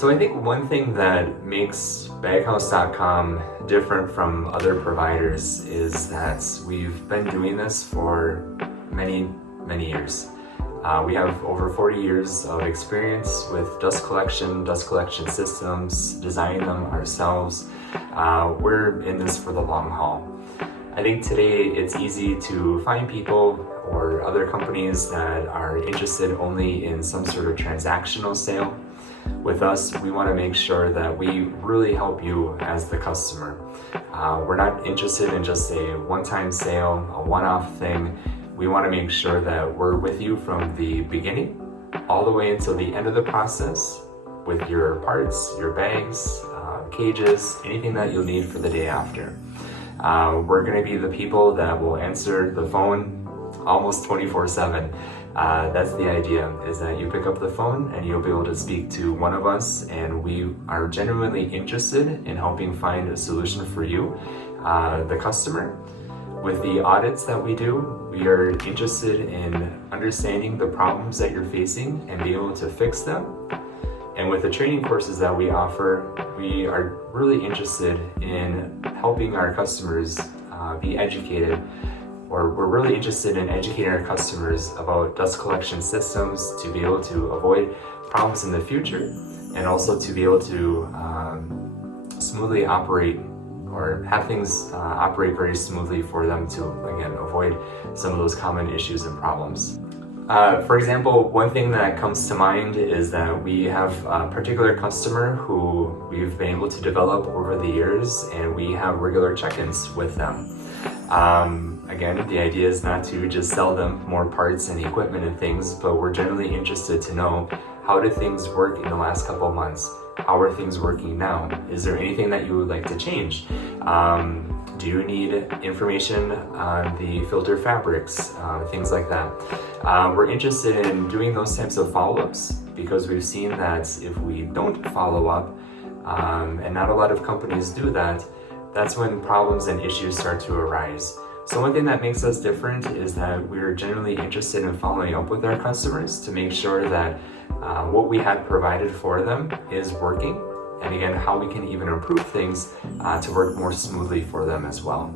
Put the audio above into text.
So I think one thing that makes Baghouse.com different from other providers is that we've been doing this for many years. We have over 40 years of experience with dust collection systems, designing them ourselves. We're in this for the long haul. I think today it's easy to find people or other companies that are interested only in some sort of transactional sale. With us, we want to make sure that we really help you as the customer. We're not interested in just a one-time sale, a one-off thing. We want to make sure that we're with you from the beginning all the way until the end of the process with your parts, your bags, cages, anything that you'll need for the day after. We're going to be the people that will answer the phone almost 24/7. That's the idea, is that you pick up the phone and you'll be able to speak to one of us, and we are genuinely interested in helping find a solution for you, the customer. With the audits that we do, we are interested in understanding the problems that you're facing and be able to fix them. And with the training courses that we offer, we are really interested in helping our customers be educated, or we're really interested in educating our customers about dust collection systems to be able to avoid problems in the future, and also to be able to smoothly operate or have things operate very smoothly for them to, again, avoid some of those common issues and problems. For example, one thing that comes to mind is that we have a particular customer who we've been able to develop over the years, and we have regular check-ins with them. Again, the idea is not to just sell them more parts and equipment and things, but we're generally interested to know, how did things work in the last couple of months? How are things working now? Is there anything that you would like to change? Do you need information on the filter fabrics? Things like that. We're interested in doing those types of follow-ups because we've seen that if we don't follow up, and not a lot of companies do that, that's when problems and issues start to arise. So one thing that makes us different is that we're generally interested in following up with our customers to make sure that what we had provided for them is working, and again, how we can even improve things to work more smoothly for them as well.